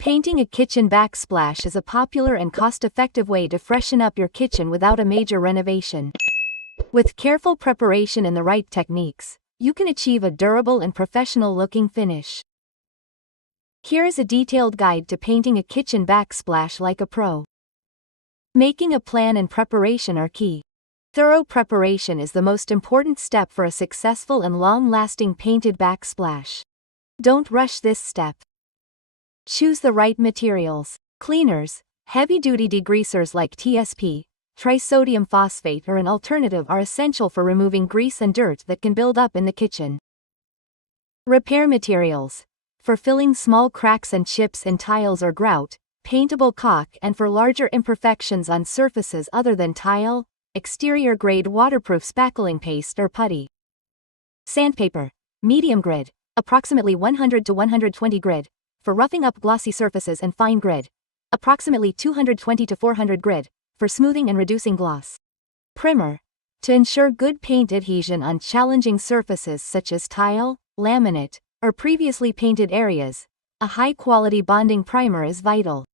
Painting a kitchen backsplash is a popular and cost-effective way to freshen up your kitchen without a major renovation. With careful preparation and the right techniques, you can achieve a durable and professional-looking finish. Here is a detailed guide to painting a kitchen backsplash like a pro. Making a plan and preparation are key. Thorough preparation is the most important step for a successful and long-lasting painted backsplash. Don't rush this step. Choose the right materials. Cleaners, heavy-duty degreasers like TSP, trisodium phosphate or an alternative are essential for removing grease and dirt that can build up in the kitchen. Repair materials. For filling small cracks and chips in tiles or grout, paintable caulk, and for larger imperfections on surfaces other than tile, exterior-grade waterproof spackling paste or putty. Sandpaper. Medium grit, approximately 100 to 120 grit. For roughing up glossy surfaces, and fine grit, approximately 220 to 400 grit, for smoothing and reducing gloss. Primer. To ensure good paint adhesion on challenging surfaces such as tile, laminate, or previously painted areas, a high-quality bonding primer is vital.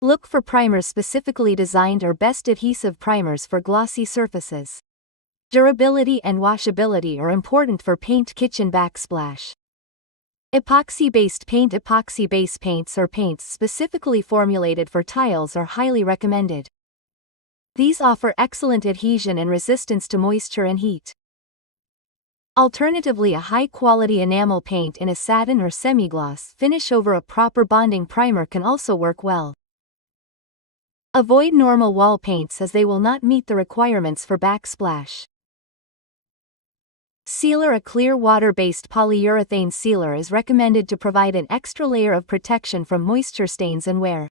Look for primers specifically designed or best adhesive primers for glossy surfaces. Durability and washability are important for paint kitchen backsplash. Epoxy-based paint. Epoxy-based paints or paints specifically formulated for tiles are highly recommended. These offer excellent adhesion and resistance to moisture and heat. Alternatively, a high-quality enamel paint in a satin or semi-gloss finish over a proper bonding primer can also work well. Avoid normal wall paints as they will not meet the requirements for backsplash. Sealer. A clear water-based polyurethane sealer is recommended to provide an extra layer of protection from moisture stains and wear.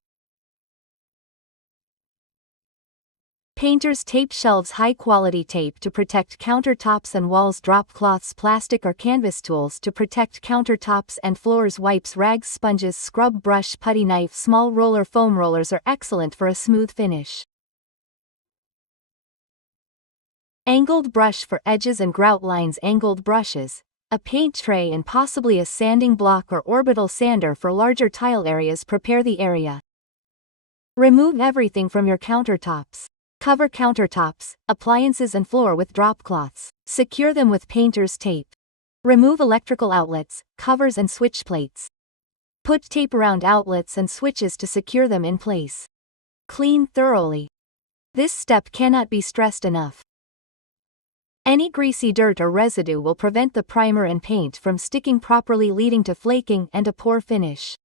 Painter's tape. Shelves. High-quality tape to protect countertops and walls. Drop cloths. Plastic or canvas tools to protect countertops and floors. Wipes, rags, sponges, scrub brush, putty knife. Small roller. Foam rollers are excellent for a smooth finish. Angled brush for edges and grout lines. Angled brushes, a paint tray, and possibly a sanding block or orbital sander for larger tile areas. Prepare the area. Remove everything from your countertops. Cover countertops, appliances and floor with drop cloths. Secure them with painter's tape. Remove electrical outlets, covers and switch plates. Put tape around outlets and switches to secure them in place. Clean thoroughly. This step cannot be stressed enough. Any greasy dirt or residue will prevent the primer and paint from sticking properly, leading to flaking and a poor finish.